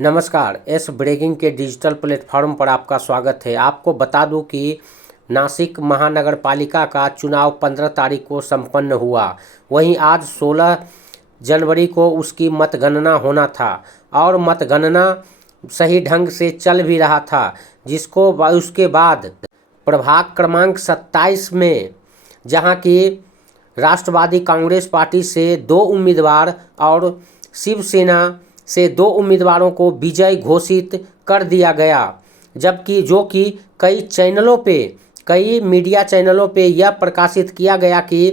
नमस्कार। S breaking के digital platform पर आपका स्वागत है। आपको बता दूं कि नासिक महानगर पालिका का चुनाव 15 तारीख को संपन्न हुआ। वहीं आज 16 जनवरी को उसकी मतगणना होना था और मतगणना सही ढंग से चल भी रहा था, जिसको उसके बाद प्रभाग क्रमांक 27 में जहां की राष्ट्रवादी कांग्रेस पार्टी से 2 उम्मीदवार और शिवसेना से 2 उम्मीदवारों को विजय घोषित कर दिया गया, जबकि जो कि कई मीडिया चैनलों पे यह प्रकाशित किया गया कि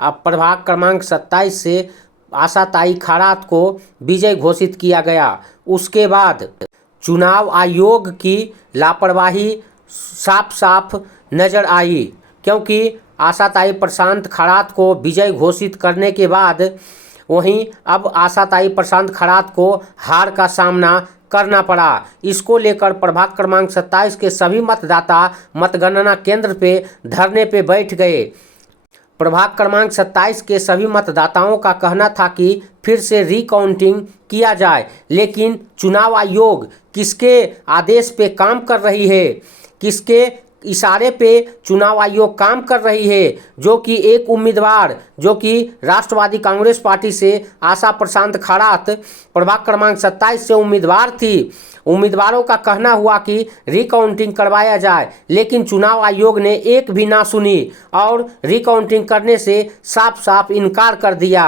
प्रभाग क्रमांक 27 से आशाताई खरात को विजय घोषित किया गया। उसके बाद चुनाव आयोग की लापरवाही साफ साफ नज़र आई, क्योंकि आशाताई प्रशांत खरात को विजय घोषित करने के बाद वहीं अब आशाताई प्रशांत खरात को हार का सामना करना पड़ा। इसको लेकर प्रभाग क्रमांक 27 के सभी मतदाता मतगणना केंद्र पे धरने पे बैठ गए। प्रभाग क्रमांक 27 के सभी मतदाताओं का कहना था कि फिर से रिकाउंटिंग किया जाए, लेकिन चुनाव आयोग किसके आदेश पे काम कर रही है, किसके इशारे पे चुनाव आयोग काम कर रही है, जो कि एक उम्मीदवार जो कि राष्ट्रवादी कांग्रेस पार्टी से आशा प्रशांत खरात प्रभाग क्रमांक 27 से उम्मीदवार थी। उम्मीदवारों का कहना हुआ कि रिकाउंटिंग करवाया जाए, लेकिन चुनाव आयोग ने एक भी ना सुनी और रिकाउंटिंग करने से साफ साफ इनकार कर दिया।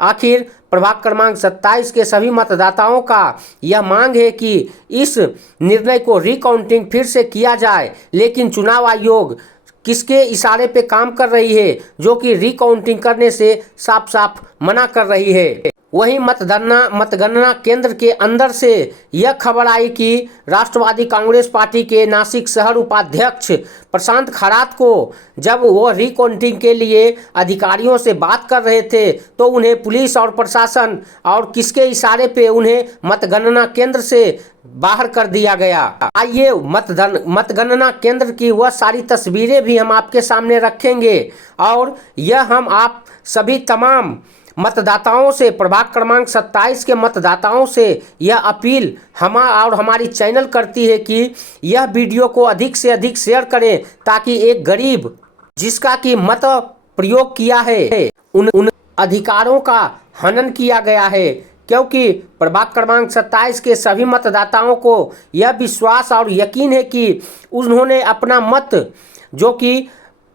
आखिर प्रभाग क्रमांक 27 के सभी मतदाताओं का यह मांग है कि इस निर्णय को रिकाउंटिंग फिर से किया जाए, लेकिन चुनाव आयोग किसके इशारे पे काम कर रही है, जो कि रिकाउंटिंग करने से साफ साफ मना कर रही है। वहीं मतगणना केंद्र के अंदर से यह खबर आई कि राष्ट्रवादी कांग्रेस पार्टी के नासिक शहर उपाध्यक्ष प्रशांत खरात को जब वो रिकाउंटिंग के लिए अधिकारियों से बात कर रहे थे तो उन्हें पुलिस और प्रशासन और किसके इशारे पे उन्हें मतगणना केंद्र से बाहर कर दिया गया। आइए मतगणना केंद्र की वह सारी तस्वीरें भी हम आपके सामने रखेंगे और यह हम आप सभी तमाम मतदाताओं से, प्रभाग क्रमांक 27 के मतदाताओं से यह अपील हमारी चैनल करती है कि यह वीडियो को अधिक से अधिक शेयर करें, ताकि एक गरीब जिसका कि मत प्रयोग किया है उन अधिकारों का हनन किया गया है, क्योंकि प्रभाग क्रमांक 27 के सभी मतदाताओं को यह विश्वास और यकीन है कि उन्होंने अपना मत, जो कि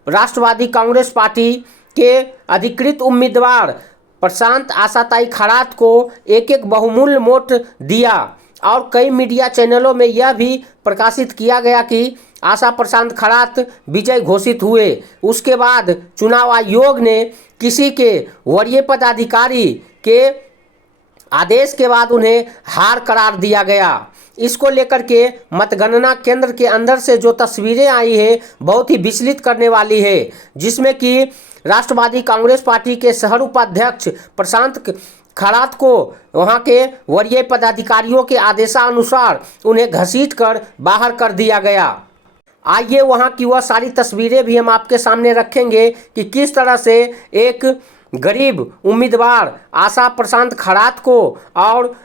राष्ट्रवादी कांग्रेस पार्टी के अधिकृत उम्मीदवार प्रशांत आशाताई खरात को एक बहुमूल्य वोट दिया। और कई मीडिया चैनलों में यह भी प्रकाशित किया गया कि आशा प्रशांत खरात विजय घोषित हुए। उसके बाद चुनाव आयोग ने किसी के वरीय पदाधिकारी के आदेश के बाद उन्हें हार करार दिया गया। इसको लेकर के मतगणना केंद्र के अंदर से जो तस्वीरें आई है बहुत ही विचलित करने वाली है, जिसमें कि राष्ट्रवादी कांग्रेस पार्टी के शहर उपाध्यक्ष प्रशांत खरात को वहां के वरीय पदाधिकारियों के आदेशानुसार उन्हें घसीटकर बाहर कर दिया गया। आइए वहां की वह सारी तस्वीरें भी हम आपके सामने रखेंगे कि किस तरह से एक गरीब उम्मीदवार आशा प्रशांत खरात को और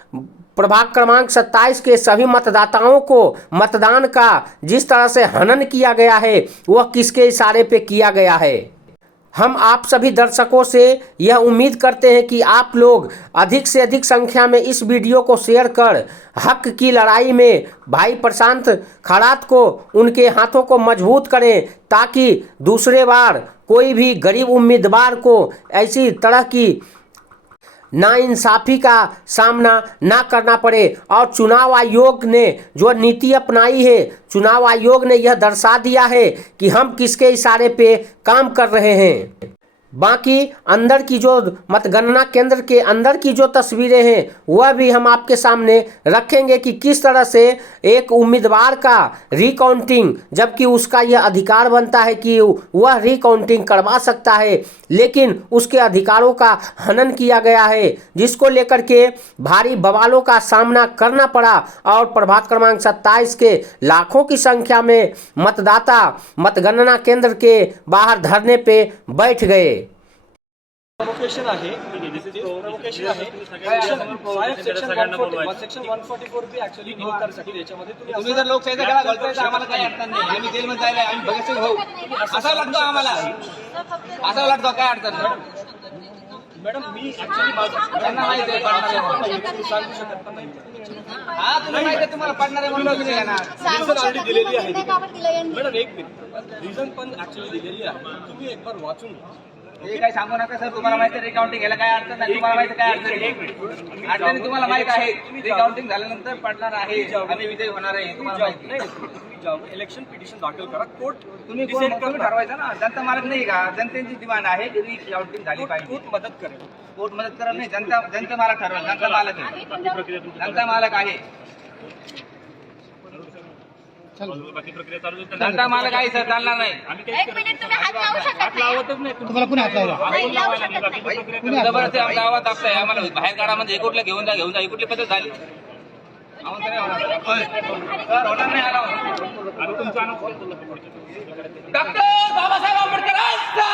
प्रभाग क्रमांक 27 के सभी मतदाताओं को मतदान का जिस तरह से हनन किया गया है वह किसके इशारे पे किया गया है। हम आप सभी दर्शकों से यह उम्मीद करते हैं कि आप लोग अधिक से अधिक संख्या में इस वीडियो को शेयर कर हक की लड़ाई में भाई प्रशांत खरात को उनके हाथों को मजबूत करें, ताकि दूसरे बार कोई भी गरीब उम्मीदवार को ऐसी तरह की नाइंसाफ़ी का सामना ना करना पड़े। और चुनाव आयोग ने जो नीति अपनाई है, चुनाव आयोग ने यह दर्शा दिया है कि हम किसके इशारे पे काम कर रहे हैं। बाकी अंदर की जो मतगणना केंद्र के अंदर की जो तस्वीरें हैं वह भी हम आपके सामने रखेंगे कि किस तरह से एक उम्मीदवार का रिकाउंटिंग, जबकि उसका यह अधिकार बनता है कि वह रिकाउंटिंग करवा सकता है, लेकिन उसके अधिकारों का हनन किया गया है, जिसको लेकर के भारी बवालों का सामना करना पड़ा। और प्रभाग क्रमांक 27 के लाखों की संख्या में मतदाता मतगणना केंद्र के बाहर धरने पे बैठ गए। प्रोवोकेशन आहे, प्रोवोकेशन आहे. सेक्शन 144 बी ऍक्च्युअली नो कर सकते. याच्यामध्ये तुम्ही जर लोकशाहीचा गळा घालताय तर आम्हाला काही अडचण नाही. आम्ही जेलमध्ये जायला आम्ही भगतसिंग भाऊ असा लागतो आम्हाला, असा लागतो काय अडचण नाही. मॅडम मी ऍक्च्युअली त्यांना माहिती आहे सांगू शकत नाही. हा तुम्ही माहिती आहे तुम्हाला पडणार आहे म्हणून तुम्ही येणार. रिझन ऑलरेडी दिलेली आहे मॅडम. एक मिनिट, रिझन पण ऍक्च्युअली दिलेली आहे. तुम्ही एक बार वाचून हे काय सांगू नका सर. तुम्हाला माहिती आहे रिकाउंटिंग घ्यायला काय अडचण नाही. तुम्हाला माहिती काय अडचण नाही. अडचणी तुम्हाला माहित आहे. रिकाउंटिंग झाल्यानंतर पडणार आहे आणि विजय होणार आहे. तुम्हाला माहिती नाही. इलेक्शन पिटिशन दाखल करा. कोर्ट तुम्ही ठरवायचं ना. जनता मालक नाही का? जनतेची डिमांड आहे की रिकाउंटिंग झाली पाहिजे. कोर्ट मदत करेल. कोर्ट मदत करत नाही. जनता मालक ठरवेल. जनता मालक आहे. जनता मालक आहे. जनता मालक आहे सर. चालणार नाही. तुम्हाला कुणी हात लावला? जबरदस्ती आमच्या गावात आपलं आम्हाला बाहेर काढा म्हणजे कुठल्या घेऊन जा ही कुठली पद्धत झाली. सर होणार नाही. आला डॉक्टर बाबासाहेब आंबेडकरांचा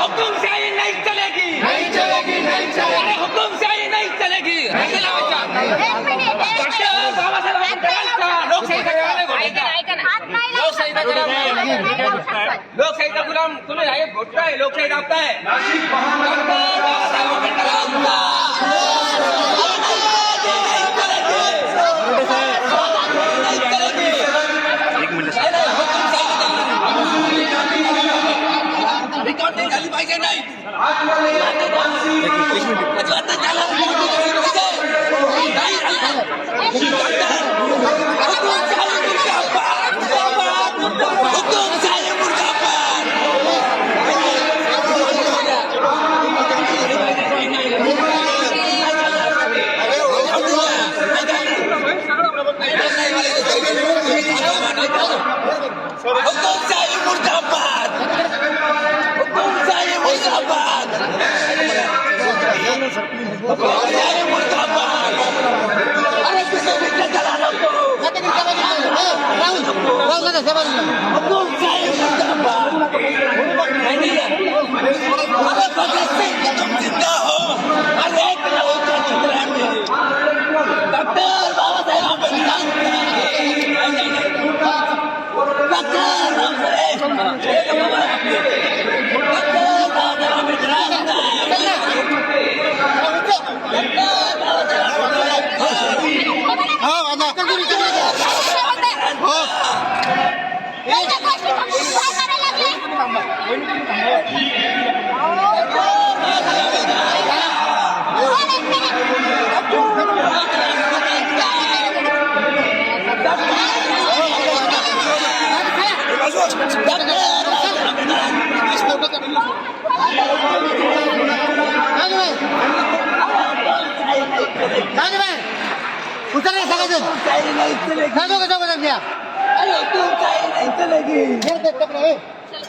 हुकुमशाही नहीं चलेगी, नहीं चलेगी, नहीं चलेगी. हुकुमशाही नहीं चलेगी. डॉक्टर बाबासाहेब आंबेडकरांचा लोकशाहीचा गुलाम तुम्ही आहे. घोटताय लोकशाही दाबताय. रिकॉर्डिंग झाली पाहिजे नाही.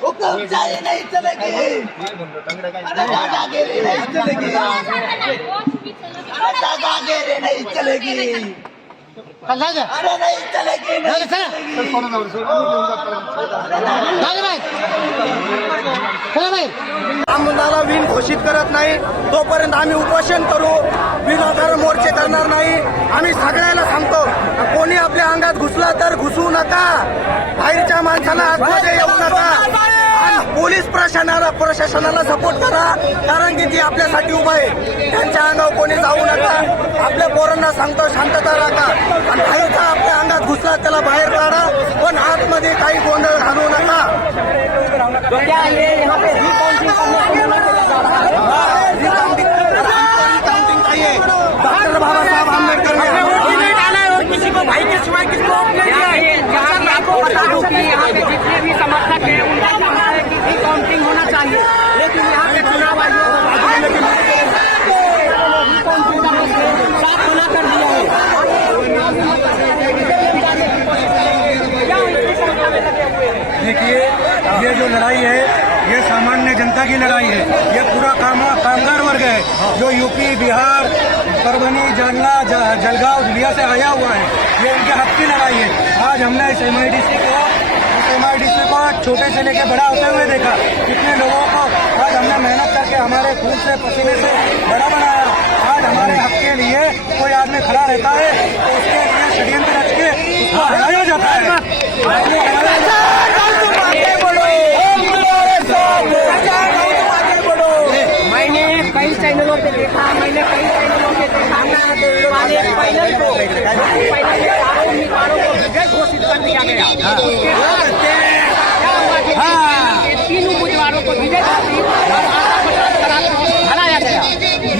हुकुमशाही नहीं चलेगी. दादागिरी नहीं चलेगी. दादागिरी नहीं चलेगी. अरे नहीं चलेगी. आम्हाला विन घोषित करत नाही तोपर्यंत आम्ही उपोषण करू. विनाकारण मोर्चे करणार नाही. आम्ही सगळ्याला सांगतो कोणी आपल्या अंगात घुसला तर घुसू नका. बाहेरच्या माणसाला आतमध्ये येऊ नका. पोलीस प्रशासनाला सपोर्ट करा कारण की ती आपल्यासाठी उभा आहे. त्यांच्या अंगावर कोणी जाऊ नका. आपल्या पोरांना सांगतो शांतता राखा. आणि बाहेरचा आपल्या अंगात घुसला त्याला बाहेर काढा पण आतमध्ये काही गोंधळ घालू नका. डॉक्टर बाबासाहेब आंबेडकर किसी को भाई के सिवाय किसी को आपको बता दूं कि यहाँ पे जितने भी समर्थक हैं उनका कहना है कि काउंटिंग होना चाहिए. लेकिन यहाँ पे चुनाव आयोग साफ मना कर दिया है. देखिए ये जो लड़ाई है ये सामान्य जनता की लड़ाई है. ये पूरा कामगार वर्ग है जो यूपी, बिहार, परभनी, जालना, जलगांव, दुनिया से आया हुआ है. ये इनके हक की लड़ाई है. आज हमने इस MIDC को इस MIDC को छोटे से लेकर बड़ा होते हुए देखा। कितने लोगों को आज हमने मेहनत करके हमारे खून से पसीने से बड़ा बनाया। आज हमारे हक के लिए कोई आदमी खड़ा रहता है तो उसके लिए षड्यंत्र रच के उसको हराया जाता है। मैंने कई चैनलों पे देखा, मैंने कई चैनलों पे देखा वाले पैनल को उम्मीदवारों को विजय घोषित कर दिया गया। उसके बाद क्या हुआ कि तीन उम्मीदवारों को विजय घोषित हराया गया।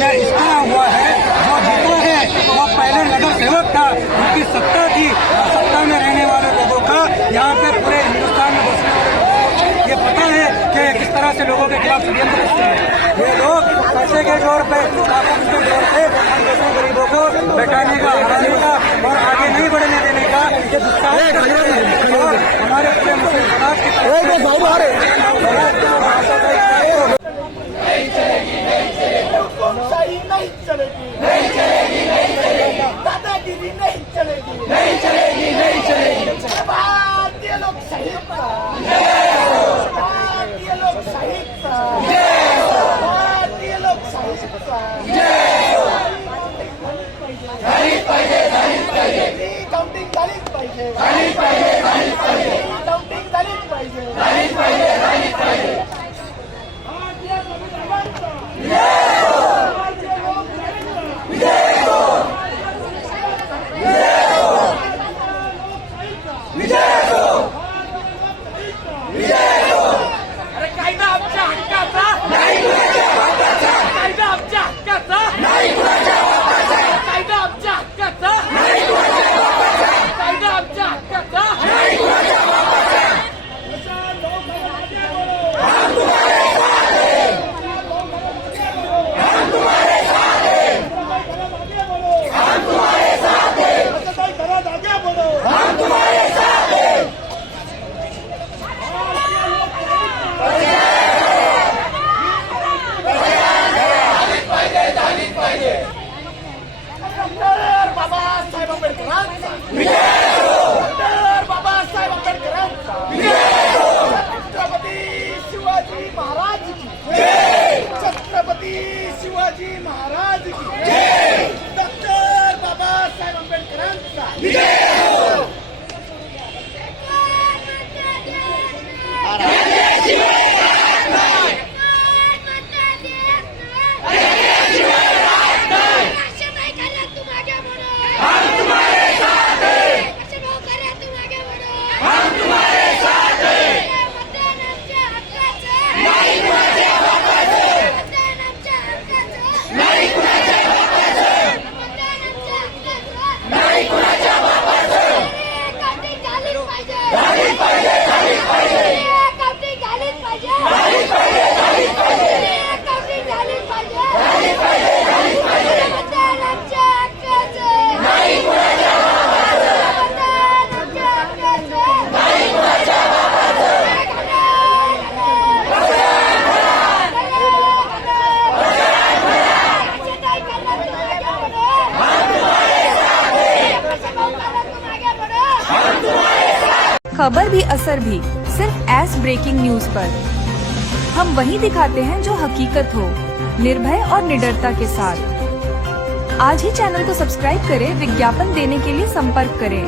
यह इस तरह हुआ है, जो जीता है वो पहले नगर सेवक था, उनकी सत्ता थी। सत्ता में रहने वाले लोगों का यहाँ पे पूरे हिंदुस्तान में बसने वाले लोगों को ये पता है कि किस तरह से लोगों के खिलाफ षड्यंत्र करते हैं। ये लोग पैसे के जोर पे, ताकत के जोर पे हम जैसे गरीबों को बैठाने का, हराने का और आगे नहीं बढ़ने देने का ये दुस्साहस करते हैं। और हमारे पूरे मुस्लिम समाज की तरफ दादागिरी नहीं चलेगी, नहीं चलेगी, नहीं चलेगी। भारतीय लोग शहीद, भारतीय लोग शहीद, भारतीय लोग शहीद। काउंटिंग झालीच पाहिजे, काउंटिंग झालीच पाहिजे। अरे कायदा आमच्या हक्काचा नाही, कायदा आमच्या हक्काचा नाही, कायदा आमच्या हक्काचा नाही, कायदा आमच्या हक्काचा नाही। हम तुम्हारे साथ हैं, हम तुम्हारे साथ हैं, हम तुम्हारे साथ हैं, हम तुम्हारे साथ हैं। डॉक्टर बाबासाहेब आंबेडकरांचा डॉक्टर बाबासाहेब आंबेडकरांचा छत्रपती शिवाजी महाराज की, छत्रपती शिवाजी महाराज की, डॉक्टर बाबासाहेब आंबेडकरांचा। खबर भी असर भी सिर्फ एस ब्रेकिंग न्यूज पर। हम वही दिखाते हैं जो हकीकत हो, निर्भय और निडरता के साथ। आज ही चैनल को सब्सक्राइब करें। विज्ञापन देने के लिए संपर्क करें।